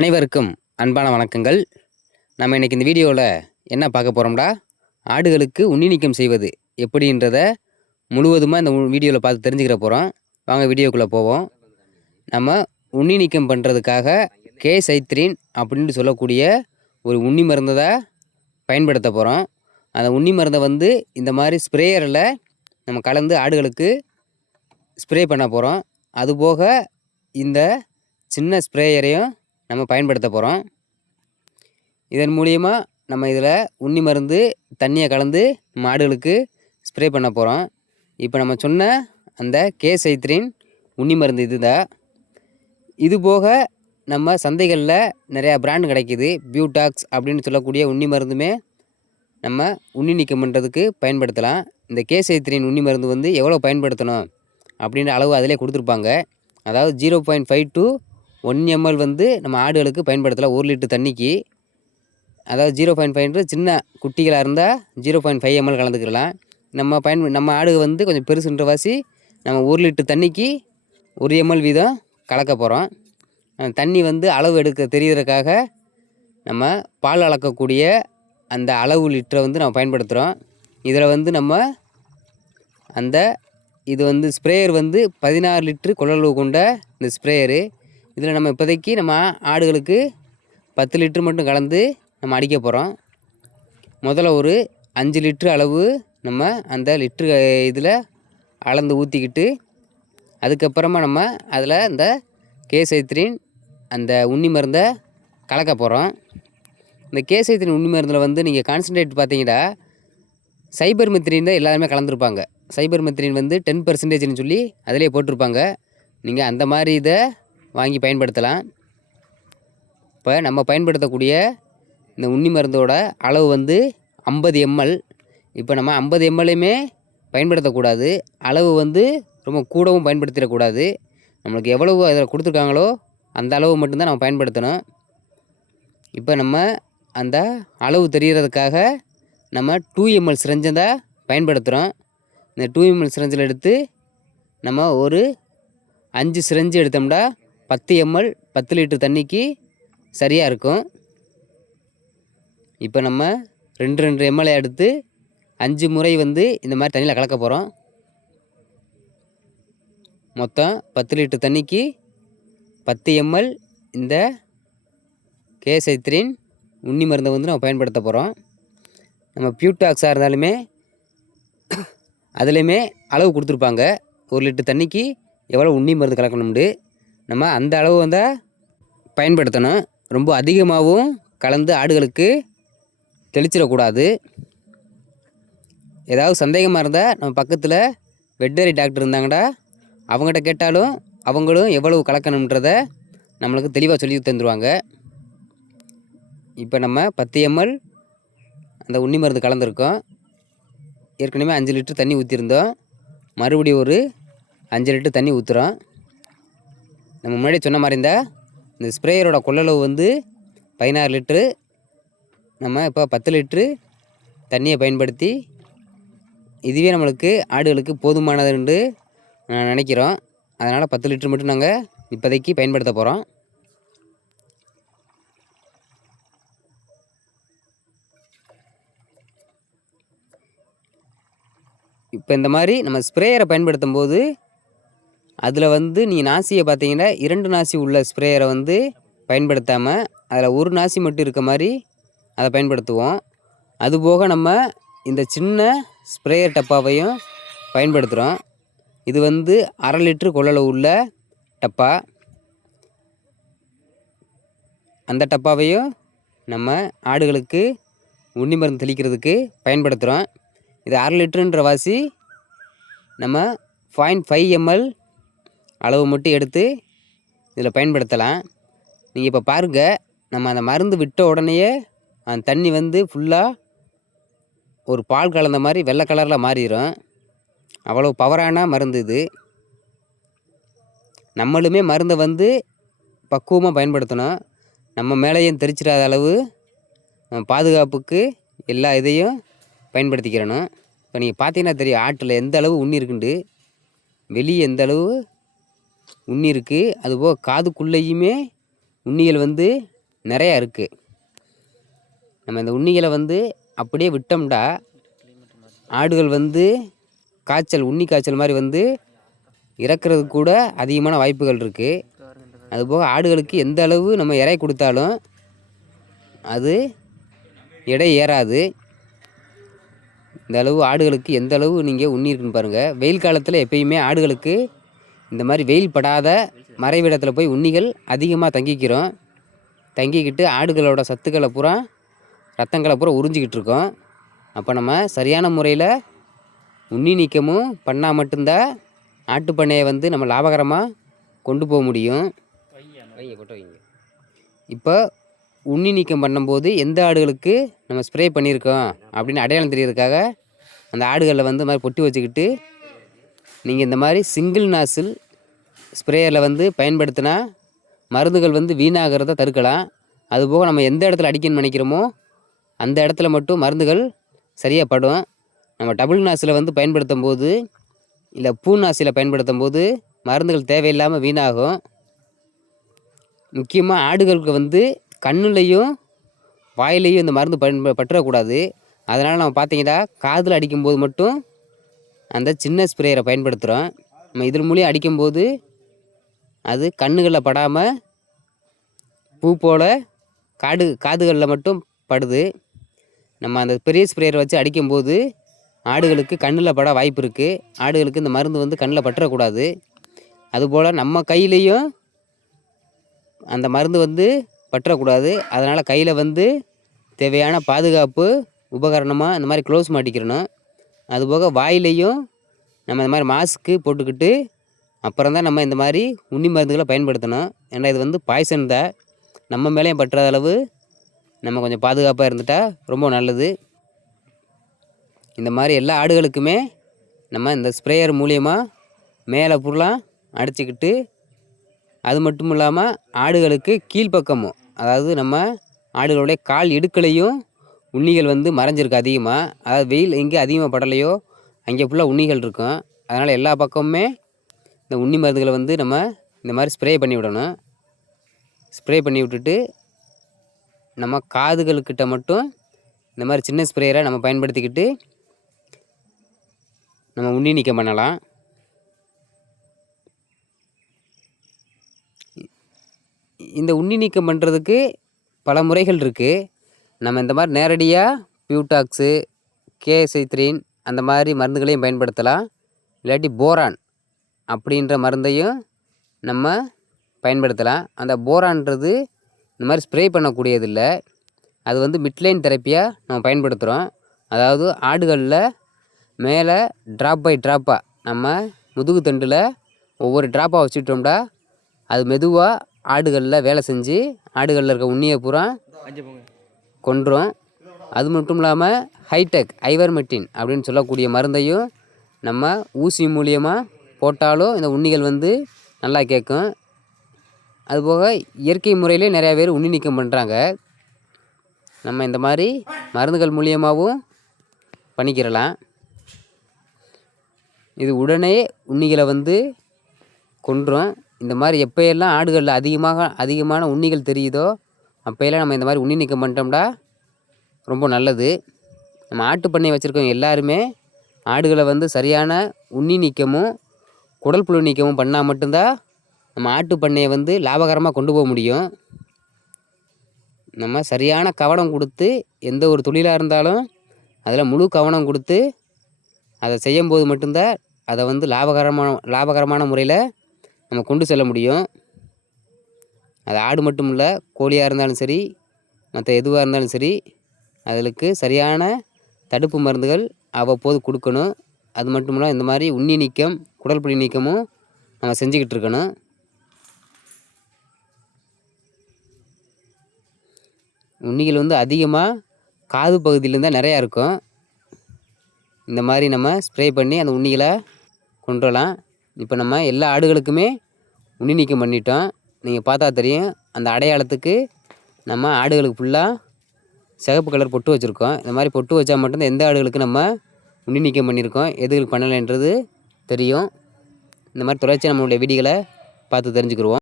அனைவருக்கும் அன்பான வணக்கங்கள். நம்ம இன்றைக்கி இந்த வீடியோவில் என்ன பார்க்க போகிறோம்டா, ஆடுகளுக்கு உண்ணி நீக்கம் செய்வது எப்படின்றத முழுவதுமாக இந்த வீடியோவில் பார்த்து தெரிஞ்சுக்கிற போகிறோம். வாங்க வீடியோக்குள்ளே போவோம். நம்ம உண்ணி நீக்கம் பண்ணுறதுக்காக கேசைத்ரின் அப்படின்னு சொல்லக்கூடிய ஒரு உண்ணி மருந்தை தான் பயன்படுத்த போகிறோம். அந்த உண்ணி மருந்தை வந்து இந்த மாதிரி ஸ்ப்ரேயரில் நம்ம கலந்து ஆடுகளுக்கு ஸ்ப்ரே பண்ண போகிறோம். அதுபோக இந்த சின்ன ஸ்ப்ரேயரையும் நம்ம பயன்படுத்த போகிறோம். இதன் மூலிமா நம்ம இதில் உண்ணி மருந்து தண்ணியை கலந்து மாடுகளுக்கு ஸ்ப்ரே பண்ண போகிறோம். இப்போ நம்ம சொன்ன அந்த கேசைத்ரின் உண்ணி மருந்து இதுதான். இது போக நம்ம சந்தைகளில் நிறையா பிராண்டு கிடைக்கிது. பியூடாக்ஸ் அப்படின்னு சொல்லக்கூடிய உண்ணி மருந்துமே நம்ம உண்ணி நீக்கம் பண்ணுறதுக்கு பயன்படுத்தலாம். இந்த கேசைத்ரின் உண்ணி மருந்து வந்து எவ்வளோ பயன்படுத்தணும் அப்படின்ற அளவு அதிலே கொடுத்துருப்பாங்க. அதாவது 0.5 to 1 ml வந்து நம்ம ஆடுகளுக்கு பயன்படுத்தலாம் 1 லிட்டர் தண்ணிக்கு. அதாவது 0.5 சின்ன குட்டிகளாக இருந்தால் 0.5 ml கலந்துக்கலாம். நம்ம ஆடு வந்து கொஞ்சம் பெருசுன்ற வாசி நம்ம 1 லிட்டர் தண்ணிக்கு 1 ml வீதம் கலக்க போகிறோம். தண்ணி வந்து அளவு எடுக்க தெரிகிறதுக்காக நம்ம பால் அளக்கக்கூடிய அந்த அளவு லிட்டரை வந்து நம்ம பயன்படுத்துகிறோம். இதில் வந்து நம்ம இது வந்து ஸ்ப்ரேயர் வந்து 16 லிட்டரு கொள்ளளவு கொண்ட இந்த ஸ்ப்ரேயரு. இதில் நம்ம இப்போதைக்கு நம்ம ஆடுகளுக்கு 10 லிட்டரு மட்டும் கலந்து நம்ம அடிக்க போகிறோம். முதல்ல ஒரு 5 லிட்ரு அளவு நம்ம அந்த லிட்ரு இதில் அளந்து ஊற்றிக்கிட்டு, அதுக்கப்புறமா நம்ம அதில் இந்த கேசைத்ரின் அந்த உண்ணி மருந்தை கலக்க போகிறோம். இந்த கேசைத்ரின் உண்ணி மருந்தில் வந்து நீங்கள் கான்சன்ட்ரேட் பார்த்தீங்கன்னா சைபர்மெத்ரின் தான் எல்லாருமே கலந்துருப்பாங்க. சைபர்மெத்ரின் வந்து 10% சொல்லி அதிலே போட்டிருப்பாங்க. நீங்கள் அந்த மாதிரி இதை வாங்கி பயன்படுத்தலாம். இப்போ நம்ம பயன்படுத்தக்கூடிய இந்த உண்ணி மருந்தோட அளவு வந்து 50 ml. இப்போ நம்ம 50 mlயுமே பயன்படுத்தக்கூடாது. அளவு வந்து ரொம்ப கூடவும் பயன்படுத்திடக்கூடாது. நம்மளுக்கு எவ்வளவு அதில் கொடுத்துருக்காங்களோ அந்த அளவு மட்டும்தான் நம்ம பயன்படுத்தணும். இப்போ நம்ம அந்த அளவு தெரிகிறதுக்காக நம்ம 2 ml சிரஞ்சை தான் பயன்படுத்துகிறோம். இந்த 2 ml சிரஞ்சில் எடுத்து நம்ம ஒரு 5 சிரஞ்சு எடுத்தோம்னா 10 ml 10 லிட்டர் தண்ணிக்கு சரியாக இருக்கும். இப்போ நம்ம 2 ml எடுத்து 5 முறை வந்து இந்த மாதிரி தண்ணியில் கலக்க போகிறோம். மொத்தம் 10 லிட்டர் தண்ணிக்கு 10 ml இந்த கேசைத்ரின் உண்ணி மருந்தை வந்து நம்ம பயன்படுத்த போகிறோம். நம்ம பியூடாக்ஸாக இருந்தாலுமே அதுலேயுமே அளவு கொடுத்துருப்பாங்க. 1 லிட்டர் தண்ணிக்கு எவ்வளோ உண்ணி மருந்து கலக்கணும்னு நம்ம அந்த அளவு வந்து பயன்படுத்தணும். ரொம்ப அதிகமாகவும் கலந்து ஆடுகளுக்கு தெளிச்சிடக்கூடாது. ஏதாவது சந்தேகமாக இருந்தால் நம்ம பக்கத்தில் வெட்டரி டாக்டர் இருந்தாங்கடா அவங்ககிட்ட கேட்டாலும் அவங்களும் எவ்வளவு கலக்கணுன்றதை நம்மளுக்கு தெளிவாக சொல்லி தந்துடுவாங்க. இப்போ நம்ம 10 ml அந்த உண்ணி மருந்து கலந்துருக்கோம். ஏற்கனவே 5 லிட்டர் தண்ணி ஊற்றிருந்தோம். மறுபடியும் ஒரு 5 லிட்டர் தண்ணி ஊற்றுறோம். நம்ம முன்னாடி சொன்ன மாதிரி இருந்தால் இந்த ஸ்ப்ரேயரோட கொள்ளளவு வந்து 16 லிட்ரு. நம்ம இப்போ 10 லிட்ரு தண்ணியை பயன்படுத்தி இதுவே நம்மளுக்கு ஆடுகளுக்கு போதுமானதுன்னு நினைக்கிறோம். அதனால் 10 லிட்ரு மட்டும் நாங்கள் இப்போதைக்கு பயன்படுத்த போகிறோம். இப்போ இந்த மாதிரி நம்ம ஸ்ப்ரேயரை பயன்படுத்தும் போது அதில் வந்து நீங்கள் நாசியை பார்த்தீங்கன்னா 2 நாசி உள்ள ஸ்ப்ரேயரை வந்து பயன்படுத்தாமல் அதில் ஒரு நாசி மட்டும் இருக்க மாதிரி அதை பயன்படுத்துவோம். அதுபோக நம்ம இந்த சின்ன ஸ்ப்ரேயர் டப்பாவையும் பயன்படுத்துகிறோம். இது வந்து 1/2 லிட்ரு கொள்ளளவு உள்ள டப்பா. அந்த டப்பாவையும் நம்ம ஆடுகளுக்கு உண்ணி மருந்து தெளிக்கிறதுக்கு பயன்படுத்துகிறோம். இது 1/2 லிட்டருன்ற வாசி நம்ம 0.5 ml அளவு மட்டும் எடுத்து இதில் பயன்படுத்தலாம். நீங்கள் இப்போ பாருங்கள், நம்ம அந்த மருந்து விட்ட உடனேயே அந்த தண்ணி வந்து ஃபுல்லாக ஒரு பால் கலந்த மாதிரி வெள்ளை கலரில் மாறிடும். அவ்வளோ பவரான மருந்து இது. நம்மளுமே மருந்தை வந்து பக்குவமாக பயன்படுத்தணும். நம்ம மேலேயும் தெரிச்சிடாத அளவு பாதுகாப்புக்கு எல்லா இதையும் பயன்படுத்திக்கிறணும். இப்போ நீங்கள் பார்த்தீங்கன்னா தெரியும் ஆட்டில் எந்த அளவு உண்ணி இருக்குண்டு, வெளியே எந்த அளவு உண்ணி இருக்குது. அதுபோக காதுக்குள்ளேயுமே உண்ணிகள் வந்து நிறையா இருக்குது. நம்ம இந்த உண்ணிகளை வந்து அப்படியே விட்டோம்னா ஆடுகள் வந்து காய்ச்சல், உண்ணி காய்ச்சல் மாதிரி வந்து இறக்குறதுக்கு கூட அதிகமான வாய்ப்புகள் இருக்குது. அதுபோக ஆடுகளுக்கு எந்த அளவு நம்ம இறை கொடுத்தாலும் அது எடை ஏறாது. இந்த அளவு ஆடுகளுக்கு எந்த அளவு நீங்கள் உண்ணி இருக்குன்னு பாருங்கள். வெயில் காலத்தில் எப்பயுமே ஆடுகளுக்கு இந்த மாதிரி வெயில் படாத மறைவிடத்தில் போய் உண்ணிகள் அதிகமாக தங்கிக்கிட்டு ஆடுகளோட சத்துக்களை பூரா ரத்தங்களை பூரா உறிஞ்சிக்கிட்டு இருக்கோம். அப்போ நம்ம சரியான முறையில் உண்ணி நீக்கமும் பண்ணால் மட்டும்தான் ஆட்டு பண்ணையை வந்து நம்ம லாபகரமாக கொண்டு போக முடியும். இப்போ உண்ணி நீக்கம் பண்ணும்போது எந்த ஆடுகளுக்கு நம்ம ஸ்ப்ரே பண்ணியிருக்கோம் அப்படின்னு அடையாளம் தெரியறதுக்காக அந்த ஆடுகளில் வந்து மாதிரி பொட்டி வச்சுக்கிட்டு நீங்கள் இந்த மாதிரி சிங்கிள் நாசில் ஸ்ப்ரேயரில் வந்து பயன்படுத்தினா மருந்துகள் வந்து வீணாகிறத தடுக்கலாம். அதுபோக நம்ம எந்த இடத்துல அடிக்கணும்னு நினைக்கிறோமோ அந்த இடத்துல மட்டும் மருந்துகள் சரியாக படும். நம்ம டபுள் நாசில் வந்து பயன்படுத்தும் போது இல்லை பூ நாசியில் பயன்படுத்தும் போது மருந்துகள் தேவையில்லாமல் வீணாகும். முக்கியமாக ஆடுகளுக்கு வந்து கண்ணுலையும் வாயிலையும் இந்த மருந்து பற்றக்கூடாது. அதனால் நம்ம பார்த்தீங்கன்னா காதில் அடிக்கும்போது மட்டும் அந்த சின்ன ஸ்ப்ரேயரை பயன்படுத்துகிறோம். நம்ம இதன் மூலியம் அடிக்கும்போது அது கண்ணுகளில் படாமல் பூ போல் காதுகளில் மட்டும் படுது. நம்ம அந்த பெரிய ஸ்ப்ரேயரை வச்சு அடிக்கும்போது ஆடுகளுக்கு கண்ணில் பட வாய்ப்பு இருக்குது. ஆடுகளுக்கு இந்த மருந்து வந்து கண்ணில் பற்றக்கூடாது. அதுபோல் நம்ம கையிலையும் அந்த மருந்து வந்து பற்றக்கூடாது. அதனால் கையில் வந்து தேவையான பாதுகாப்பு உபகரணமாக இந்த மாதிரி க்ளோஸ் மாட்டிக்கிறணும். அதுபோக வாயிலையும் நம்ம இந்த மாதிரி மாஸ்க்கு போட்டுக்கிட்டு அப்புறம் தான் நம்ம இந்த மாதிரி உண்ணி மருந்துகளை பயன்படுத்தணும். ஏன்னா இது வந்து பாய்சன் தான். நம்ம மேலேயும் பற்றாத அளவு நம்ம கொஞ்சம் பாதுகாப்பாக இருந்துட்டால் ரொம்ப நல்லது. இந்த மாதிரி எல்லா ஆடுகளுக்குமே நம்ம இந்த ஸ்ப்ரேயர் மூலியமாக மேலே ஃபுல்லாக அடிச்சுக்கிட்டு, அது மட்டும் இல்லாமல் ஆடுகளுக்கு கீழ்ப்பக்கமும், அதாவது நம்ம ஆடுகளுடைய கால் இடுக்கலையும் உண்ணிகள் வந்து மறைஞ்சிருக்கு அதிகமாக. அதாவது வெயில் எங்கே அதிகமாக படலையோ அங்கே ஃபுல்லாக உண்ணிகள் இருக்கும். அதனால் எல்லா பக்கமுமே இந்த உண்ணி மருந்துகளை வந்து நம்ம இந்த மாதிரி ஸ்ப்ரே பண்ணி விடணும். ஸ்ப்ரே பண்ணி விட்டுட்டு நம்ம காதுகளுக்கிட்ட மட்டும் இந்த மாதிரி சின்ன ஸ்ப்ரேயரை நம்ம பயன்படுத்திக்கிட்டு நம்ம உண்ணி நீக்கம் பண்ணலாம். இந்த உண்ணி நீக்கம் பண்ணுறதுக்கு பல முறைகள் இருக்குது. நம்ம இந்த மாதிரி நேரடியாக பியூடாக்ஸு, KSI3 அந்த மாதிரி மருந்துகளையும் பயன்படுத்தலாம். இல்லாட்டி போரான் அப்படின்ற மருந்தையும் நம்ம பயன்படுத்தலாம். அந்த போரான்றது இந்த மாதிரி ஸ்ப்ரே பண்ணக்கூடியதில்லை. அது வந்து மிட்லைன் தெரப்பியாக நம்ம பயன்படுத்துகிறோம். அதாவது ஆடுகளில் மேலே ட்ராப் பை ட்ராப்பாக நம்ம முதுகு தண்டில் ஒவ்வொரு ட்ராப்பாக வச்சுட்டோம்னா அது மெதுவாக ஆடுகளில் வேலை செஞ்சு ஆடுகளில் இருக்க உண்ணியை பூரா கொன்றும். அது மட்டும் இல்லாமல் ஹைடெக் ஐவர்மெக்டின் அப்படின்னு சொல்லக்கூடிய மருந்தையும் நம்ம ஊசி மூலியமாக போட்டாலும் இந்த உண்ணிகள் வந்து நல்லா கேட்கும். அதுபோக இயற்கை முறையிலே நிறையா பேர் உண்ணி நீக்கம் பண்ணுறாங்க. நம்ம இந்த மாதிரி மருந்துகள் மூலியமாகவும் பண்ணிக்கிறலாம். இது உடனே உண்ணிகளை வந்து கொன்றும். இந்த மாதிரி எப்போயெல்லாம் ஆடுகளில் அதிகமான உண்ணிகள் தெரியுதோ அப்போயெல்லாம் நம்ம இந்த மாதிரி உண்ணி நீக்கம் பண்ணிட்டோம்னா ரொம்ப நல்லது. நம்ம ஆட்டு பண்ணை வச்சுருக்கவங்க எல்லாருமே ஆடுகளை வந்து சரியான உண்ணி நீக்கமும் குடல் புழு நீக்கமும் பண்ணால் மட்டும்தான் நம்ம ஆட்டு பண்ணையை வந்து லாபகரமாக கொண்டு போக முடியும். நம்ம சரியான கவனம் கொடுத்து எந்த ஒரு தொழிலாக இருந்தாலும் அதில் முழு கவனம் கொடுத்து அதை செய்யும்போது மட்டும்தான் அதை வந்து லாபகரமான முறையில் நம்ம கொண்டு செல்ல முடியும். அது ஆடு மட்டும் இல்லை, கோழியாக இருந்தாலும் சரி, மற்ற எதுவாக இருந்தாலும் சரி, அதுக்கு சரியான தடுப்பு மருந்துகள் அவ்வப்போது கொடுக்கணும். அது மட்டும் இல்லை, இந்த மாதிரி உண்ணி நீக்கம், குடல் புழு நீக்கமும் நம்ம செஞ்சுக்கிட்டு இருக்கணும். உண்ணிகள் வந்து அதிகமாக காது பகுதியிலேருந்து நிறையா இருக்கும். இந்த மாதிரி நம்ம ஸ்ப்ரே பண்ணி அந்த உண்ணிகளை கொண்டுடலாம். இப்போ நம்ம எல்லா ஆடுகளுக்குமே உண்ணி நீக்கம் பண்ணிட்டோம். நீங்கள் பார்த்தா தெரியும், அந்த அடையாளத்துக்கு நம்ம ஆடுகளுக்கு ஃபுல்லாக சிகப்பு கலர் பொட்டு வச்சுருக்கோம். இந்த மாதிரி பொட்டு வச்சா மட்டும்தான் எந்த ஆடுகளுக்கு நம்ம உண்ணி நீக்கம் பண்ணியிருக்கோம், எதுகளுக்கு பண்ணலைன்றது தெரியும். இந்த மாதிரி தொடர்ச்சியாக நம்மளுடைய வீடியோகளை பார்த்து தெரிஞ்சுக்கிடுவோம்.